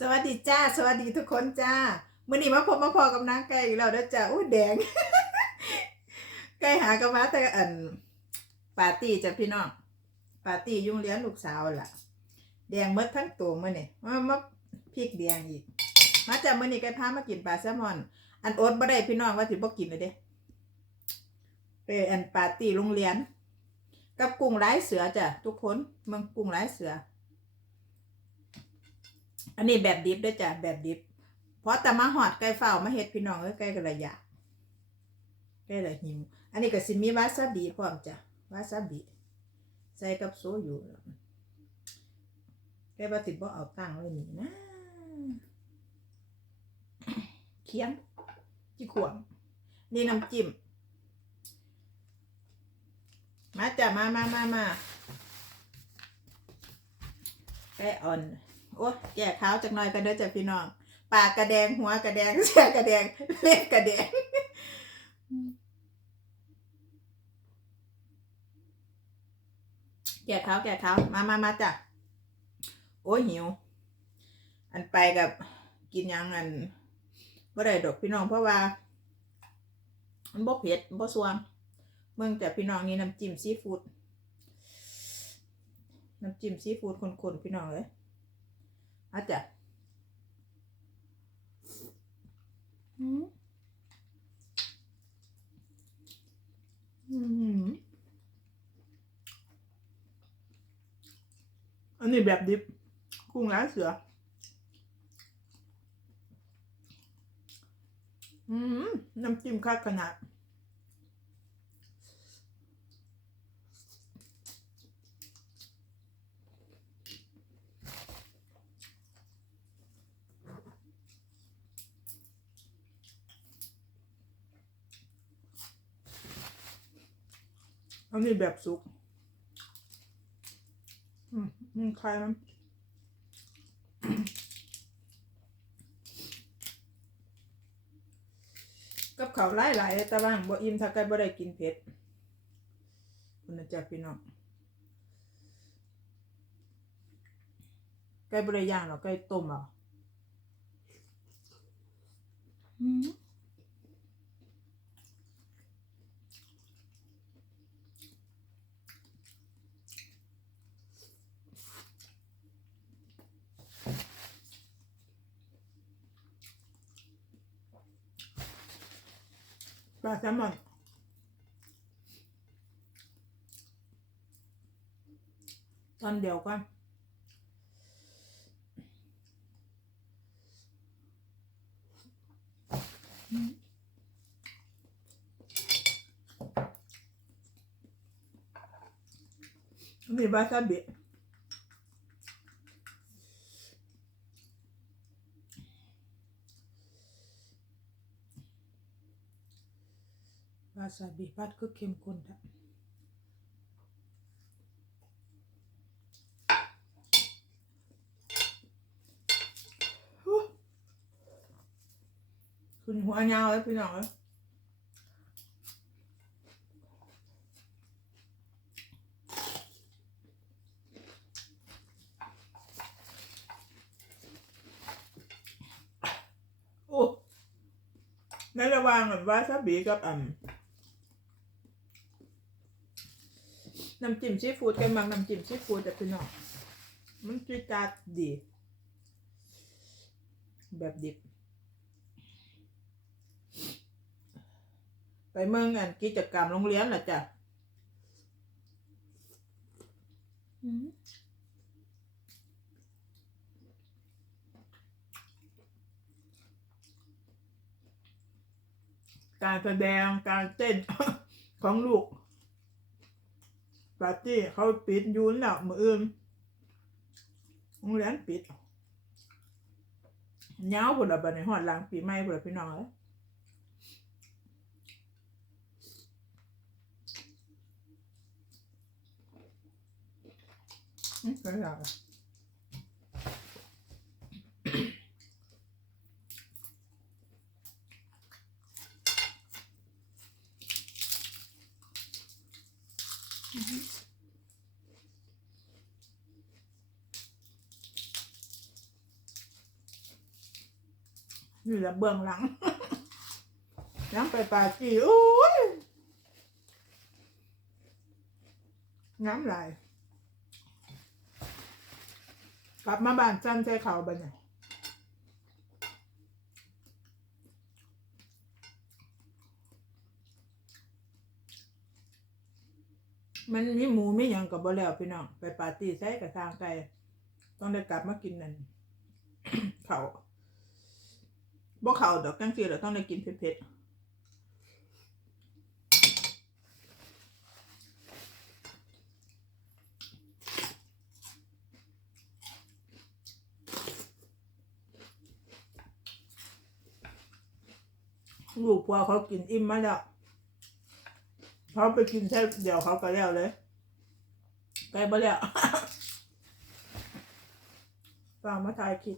สวัสดีจ้า สวัสดีทุกคนจ้ามื่อนี้มาพบมาพอกับนางไก่อีกแล้วนะจ้าอุ้แดง ไก่หากระมาแต่อันปาร์ตี้จ้ะพี่น้องปาร์ตี้ยุ่งเลี้ยงลูกสาวล่ะ แดงเมดทั้งตัวมื่อนี่มามาพริกแดงอีก มาจ้ามื่อนี้ไก่พามากินปลาแซลมอน อันโอดบ่ได้พี่น้องว่าสิบ่กินเลยเด้ไปอันปาร์ตี้โรงเรียน กับกุ้งไร้เสือจ้ะทุกคนเมืองกุ้งไร้เสือ อันนี้แบบดิบด้วยจ้ะแบบดิบเพราะแต่มาหอดไก่เฝ้ามาเฮ็ดพี่น้องเอ้ยไก่กระยากไก่ละหิว อันนี้ก็สิมีวาซาบิพร้อมจ้ะวาซาบิใส่กับโซอยุไก่ว่าสิบ่เอาตั้งไว้นี่นะเคียงจีขวงนี่น้ำจิ้มมาจ้ะมามามามาไก่อ่อน โอ้แก่ขาวจักน่อยกันเด้อจ้ะพี่น้องปากกระแดงหัวกระแดงเสียกระแดงเล็บกระแดงแก่ขาแก่ขามามามาจ้ะโอ้ยหิว อันไปกับกินยังอันบ่ได้ดอกพี่น้องเพราะว่า มันบ่เผ็ดบ่สวงเมืองแต่พี่น้องนี่น้ำจิ้มซีฟู้ดน้ำจิ้มซีฟู้ดคนๆพี่น้องเลย อาจจะอืมอืมอันนี้แบบดิบกุ้งร้านเสือ อืมน้ำจิ้มคักขนาด อันนี้แบบสุก อืมอืมใครมันกับเขาวหลายหลายต่ว่างบ่อิ่มถ้าใครบ่ได้กินเผ็ดคุณนะจ๊ะพี่น้องไก่บ่ได้ย่างหรอกไก่ต้มเอะอื ปลาแซลมอนตอนเดียวกันมีวาซาบิ ซาบิพัดก็เข้มข้นค่ะคุณหัวยาวแล้วพี่น้องเออในระหว่างแบบวาซาบิกับอ่ำ น้ำจิ้มซีฟู้ดกันมังน้ำจิ้มซีฟู้ดแต่พี่น้องมันจุจาดดี แบบดิบ ไปเมืองอันกิจกรรมโรงเรียนล่ะจ้ะการแสดงการเต้นของลูก ปาร์ตี้เขาปิดอยูนแล้วมืออื่นโรงเรียนปิดเงาพุ่นละบัดในหอดหลังปีใหม่พุ่นละพี่น้องเอ้ยอืมเป็นไรอะ นี่แหละเบื้องหลังยังไปปาจีโอ้ยน้ำลายกลับมาบ้านจันใจเขาบ้านเนี่ยมันมีหมูมีหยังกับบ่แล้วพี่น้อง ไปปาร์ตี้ใช้กับทางไกลต้องได้กลับมากินนั่นเขา บ่เขาดอกจังซีเราต้องได้กินเผ็ดๆลูกพอเขากินอิ่มมาแล้ว เขาไปกินแค่เดี๋ยวเขาก็แล้วเลยไปบ่แล้วฟังมาถ่ายคลิ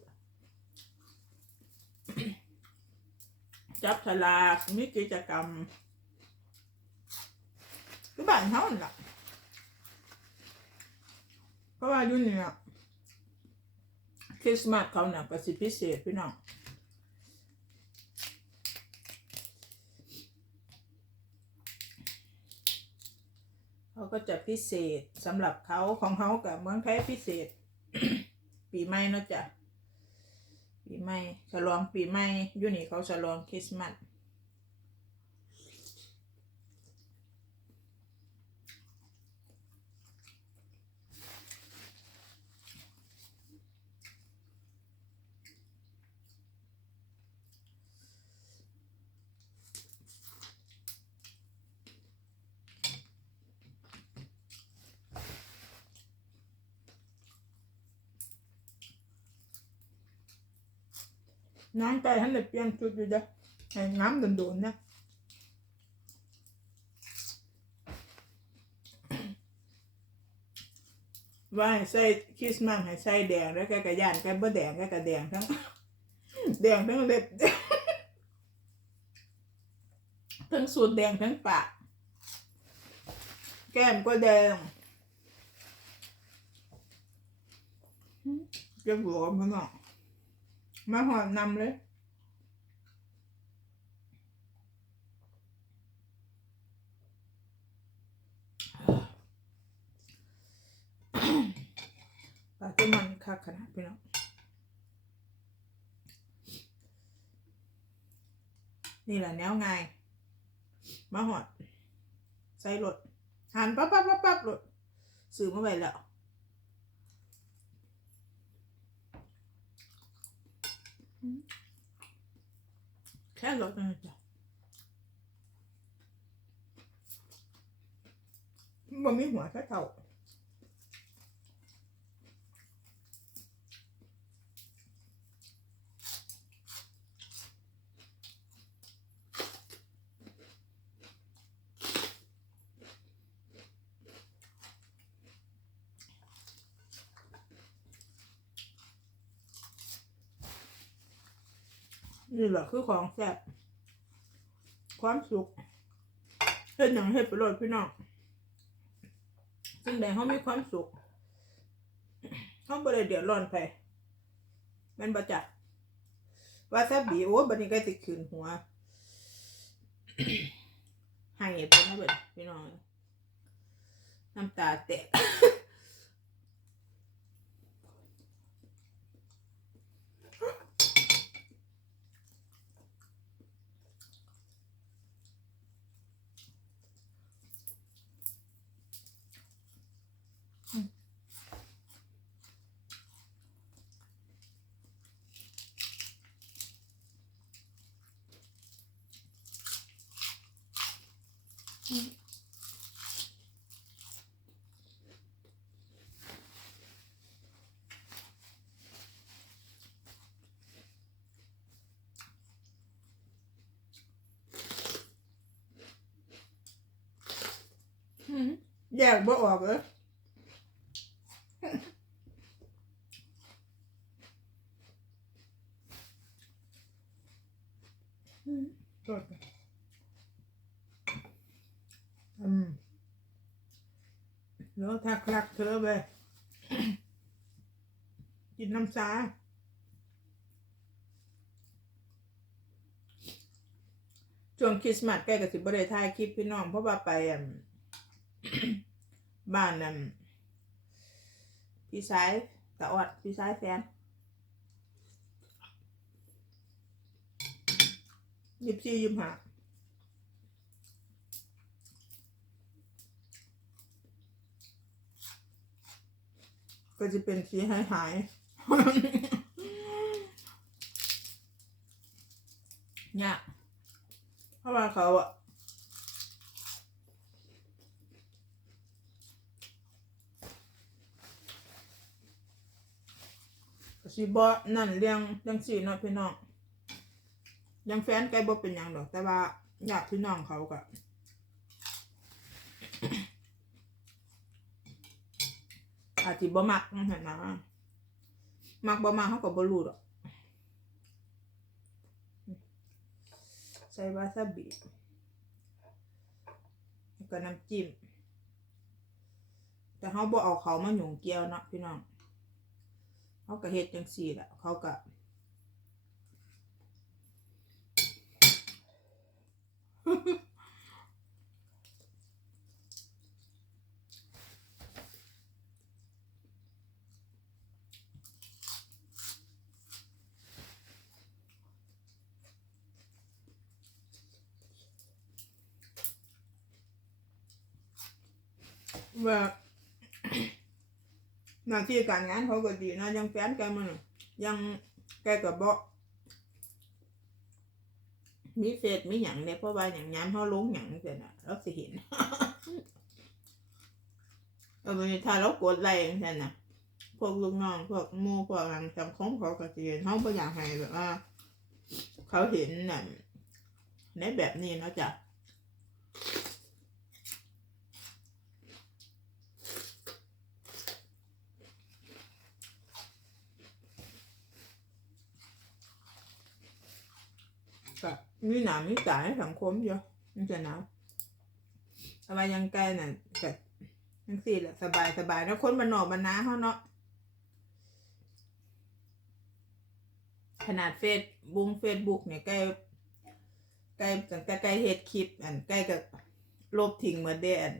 จับฉลากมีกิจกรรมคือบ้านเขาน่ะเพราะว่าอยุ่นเนี่ยคริสต์มาสเขาน่ะก็สิพิเศษพี่น้องเขาก็จะพิเศษสำหรับเขาของเขากับเมืองไทยพิเศษ ปีใหม่เนะจ๊ะ ปีใหม่ฉลองปีใหม่อยู่นี่เขาฉลองคริสต์มาส น้ำใจท่านเลยเปลี่ยนชุดอยู่เด้อให้น้ำโดนๆนะว่าให้ใส่คริสต์มาสให้ใส่แดงแล้วก็กระยานก็บ่แดงก็กระแดงทั้งแดงทั้งเล็บทั้งสูตรแดงทั้งปากแก้มก็แดงเก็บหัวมันเนาะ มาหอดนำเลย ปลาตัวมันคักขนาดพี่น้องนี่แหละแนวไงายมาหอด ใส่รถหันปั๊บปั๊บปั๊บปั๊บรถซื้อมาไว้แล้ว แค่รถนะจ๊ะมันมีหัวแค่เท่า นี่แหละคือของแซ่บความสุขเฮ็ดอย่างเฮ็ดไปเลยพี่น้องซึ่งใดงเขามีความสุขเขาบ่ได้เดือดร้อนไปมันบ่จักว่าแซ่บบีโอ้บัดนี้ก็ติดขืนหัวให้ไปนะเบิดพี่น้องน้ำตาแตก อืมแยกบ่ออกเลยอืมโทษนะอืมแล้วถ้าคลักเธอไป กินน้ำซาช่วงคริสต์มาสใกล้กับสิบได้ถ่ายคลิปพี่น้อง เพราะว่าไปบ้านนั่นพี่ชายตาออดพี่ชายแฟนยิบซี่ยิบหาก็จะเป็นสีหายหาย เนี่ยเพราะว่าเขาอะสิบ่นั่นเรื่องเรื่องสีเนาะพี่น้องยังแฟนไกลบ่เป็นหยังดอก แต่ว่าญาติพี่น้องเขาก็อาจสิบ่มักนั่นแหละนะ มักบ่มักเขาก็บ่รู้ดอกใส่วาซาบิแล้วก็น้ำจิ้ม แต่เขาบ่เอาเขามาหยุ่งเกี่ยวเนาะพี่น้องเขาก็เฮ็ดจังซี่แหละเขาก็ ว่าหน้าที่การงานเขาก็ดีนะยังแฟนแกมันยังแกก็บอกมีเฟซมีหยังเนี่ยเพราะว่าอย่างย้ำเขาลงหยังเสร็จนะเราสิเห็นเออวันนี้ถ้าเรากดไลค์อย่างเช่นน่ะพวกลูกน้องพวกมู่พวกหลังสังคมเขาก็จะเห็นเขาไม่อยากให้แบบว่า เขาเห็นน่ะในแบบนี้เนาะจ้ะ ก็ มีหนามีตาในสังคมอยู่มันจะหนาวทำไมยังไกลน่ะก็ยังสี่แหละสบายสบายแล้วคนมันนอกมันนาเขาเนาะขนาดเฟซบุ้งเฟซบุ๊กเนี่ยใกล้ใกล้ตั้งแต่ใกล้เฮ็ดคลิป อันใกล้กับลบทิ้งเมื่อเดอน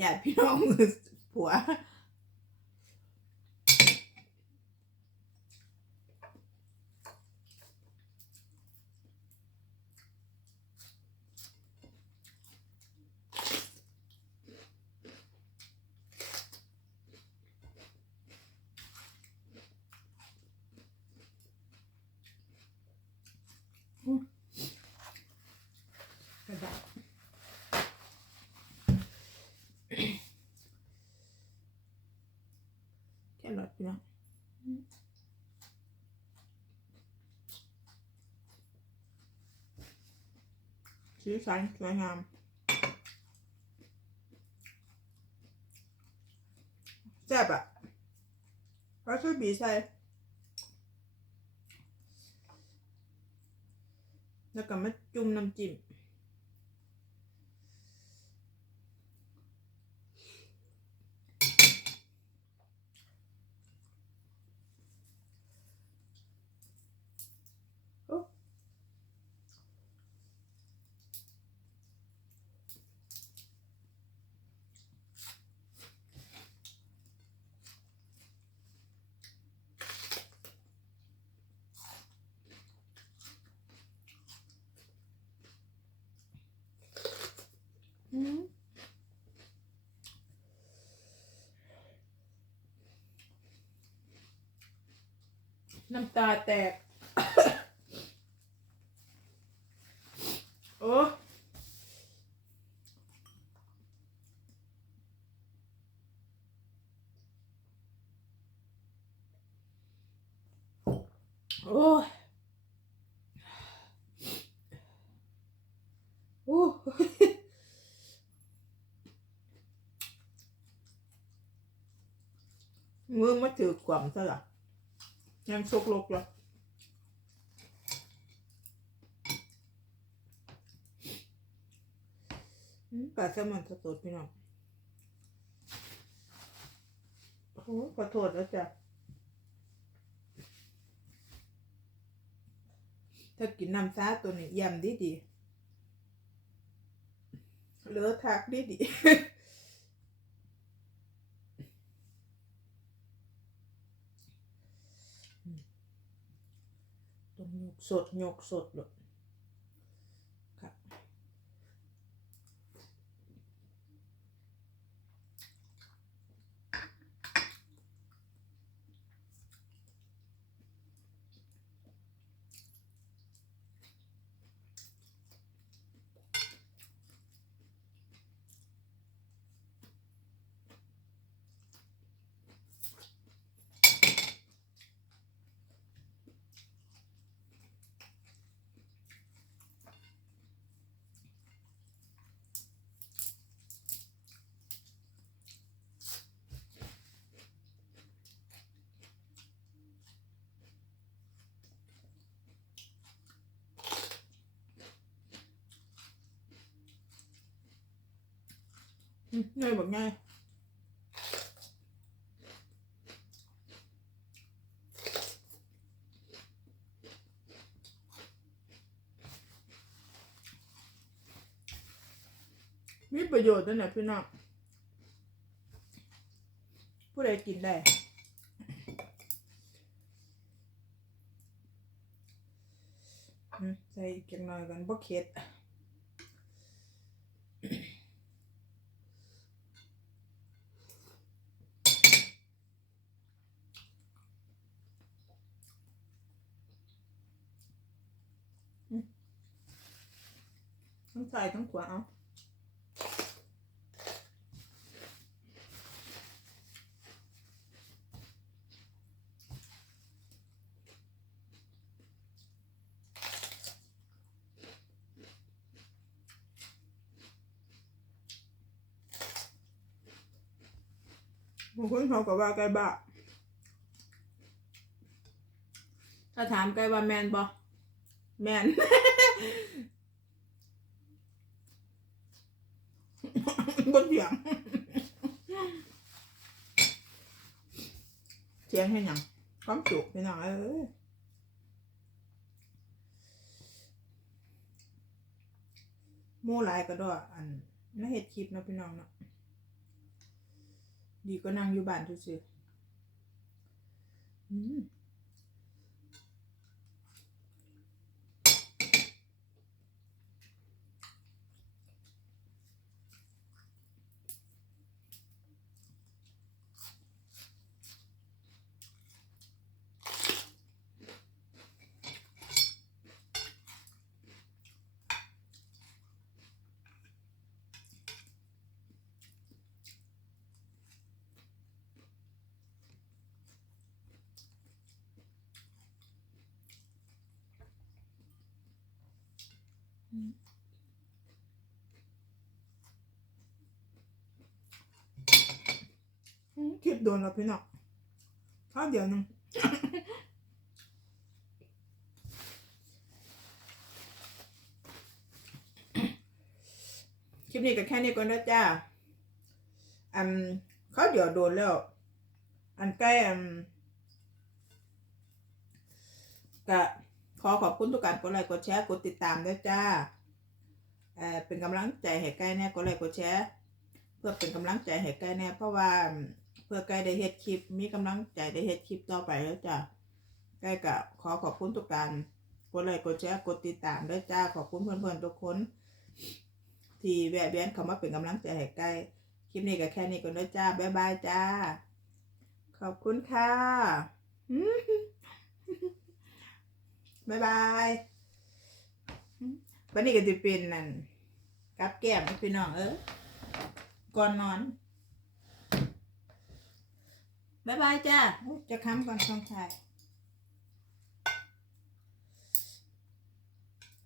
ญาติพี่น้องมือผัว กระดาษแค่รอดพี่น้องสีสันสวยงามแซ่บอะก็ช่วยบีใส่แล้วก็มาจุ่มน้ำจิ้ม น้ำตาแตก โอ้โอ้ยโอ้ มือมา ถือกล่องซะละยังซกลกเลยอืมปลาแซลมอนสดพี่น้องโอ้ขอโทษแล้วจ้ะถ้ากินน้ำซาตัวนี้ยำดีดีเหลือทักดีดี ต้องยก สดยกสดเลย อืมง่ายแบบง่ายมีประโยชน์ด้วยนะพี่น้องผู้ใดกินได้ใส่อีกจังหน่อยกันบ่เค็ด ทั้งใส่ทั้งขวาเอาบางคนเขาก็ว่าไก่บ้าถ้าถามไก่ว่าแมนบอแมน บนเสียงเสียงให้หยังความจุพี่น้องเอ้ยหมู่หลายก็ดอกอันน่าเฮ็ดคลิปเนาะพี่น้องเนาะดีก็นั่งอยู่บ้านซื่อๆ คลิปโดนแล้วพี่น้องข้าวเดียวนึงคลิปนี้ก็แค่นี้ก่อนนะจ้า อันข้าวเดี๋ยวโดนแล้ว อันใกล้อันก็ ขอขอบคุณทุกการกดไลค์กดแชร์กดติดตามด้วยจ้าเเป็นกำลังใจให้ใกล้แน่กดไลค์กดแชร์เพื่อเป็นกำลังใจให้ใกล้แน่เพราะว่าเพื่อใกล้ได้เฮ็ดคลิป มีกำลังใจได้เฮ็ดคลิปต่อไปแล้วจ้าใกล้ก็ขอขอบคุณทุกการกดไลค์กดแชร์กดติดตามด้วยจ้าขอบคุณเพื่อนๆทุกคน ที่แวะเวียนเข้ามาเป็นกำลังใจให้ใกล้คลิปนี้ก็แค่นี้ก่อนนะจ้าบ๊ายบายจ้า ขอบคุณค่ะ บ๊ายบายวันนี้ก็จะเป็นนั่นกับแก้มพี่น้องเออก่อนนอนบายบายจ้า จะค้ำก่อนช่องชาย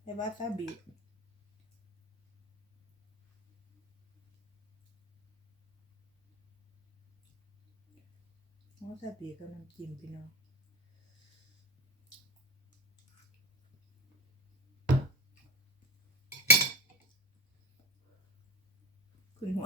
ให้วาซาบิวาซาบิกับน้ำจิ้มพี่น้อง 跟你